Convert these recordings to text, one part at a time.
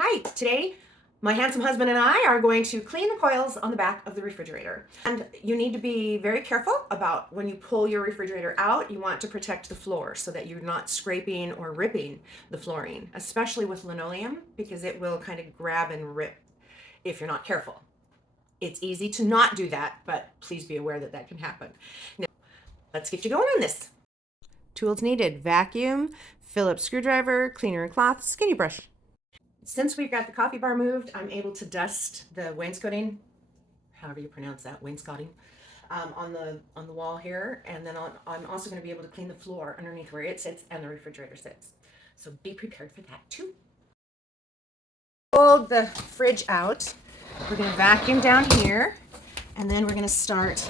Hi, today my handsome husband and I are going to clean the coils on the back of the refrigerator. And you need to be very careful about when you pull your refrigerator out. You want to protect the floor so that you're not scraping or ripping the flooring, especially with linoleum, because it will kind of grab and rip if you're not careful. It's easy to not do that, but please be aware that that can happen. Now, let's get you going on this. Tools needed: vacuum, Phillips screwdriver, cleaner and cloth, skinny brush. Since we've got the coffee bar moved, I'm able to dust the wainscoting, however you pronounce that, wainscoting, on the wall here, and then I'm also going to be able to clean the floor underneath where it sits and the refrigerator sits. So be prepared for that too. Pull the fridge out. We're going to vacuum down here, and then we're going to start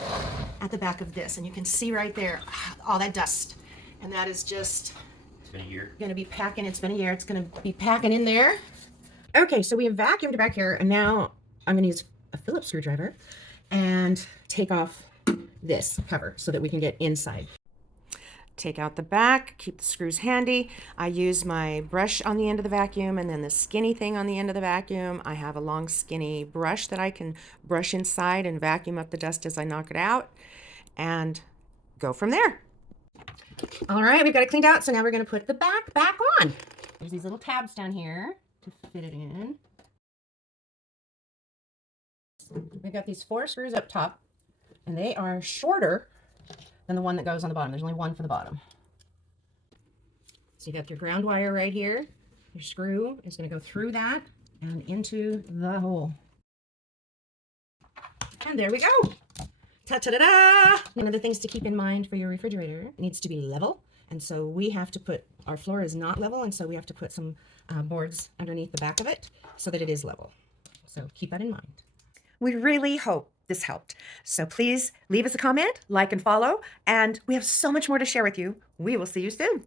at the back of this, and you can see right there all that dust, and that is just going to be packing. It's been a year. It's going to be packing in there. Okay, so we have vacuumed back here, and now I'm going to use a Phillips screwdriver and take off this cover so that we can get inside. Take out the back, keep the screws handy. I use my brush on the end of the vacuum and then the skinny thing on the end of the vacuum. I have a long skinny brush that I can brush inside and vacuum up the dust as I knock it out and go from there. All right, we've got it cleaned out, so now we're going to put the back on. There's these little tabs down here to fit it in. We've got these 4 screws up top, and they are shorter than the one that goes on the bottom. There's only one for the bottom. So you got your ground wire right here. Your screw is going to go through that and into the hole. And there we go. Ta-ta-da-da! One of the things to keep in mind for your refrigerator, it needs to be level. And so we have to put, our floor is not level, and so we have to put some boards underneath the back of it so that it is level. So keep that in mind. We really hope this helped. So please leave us a comment, like and follow, and we have so much more to share with you. We will see you soon.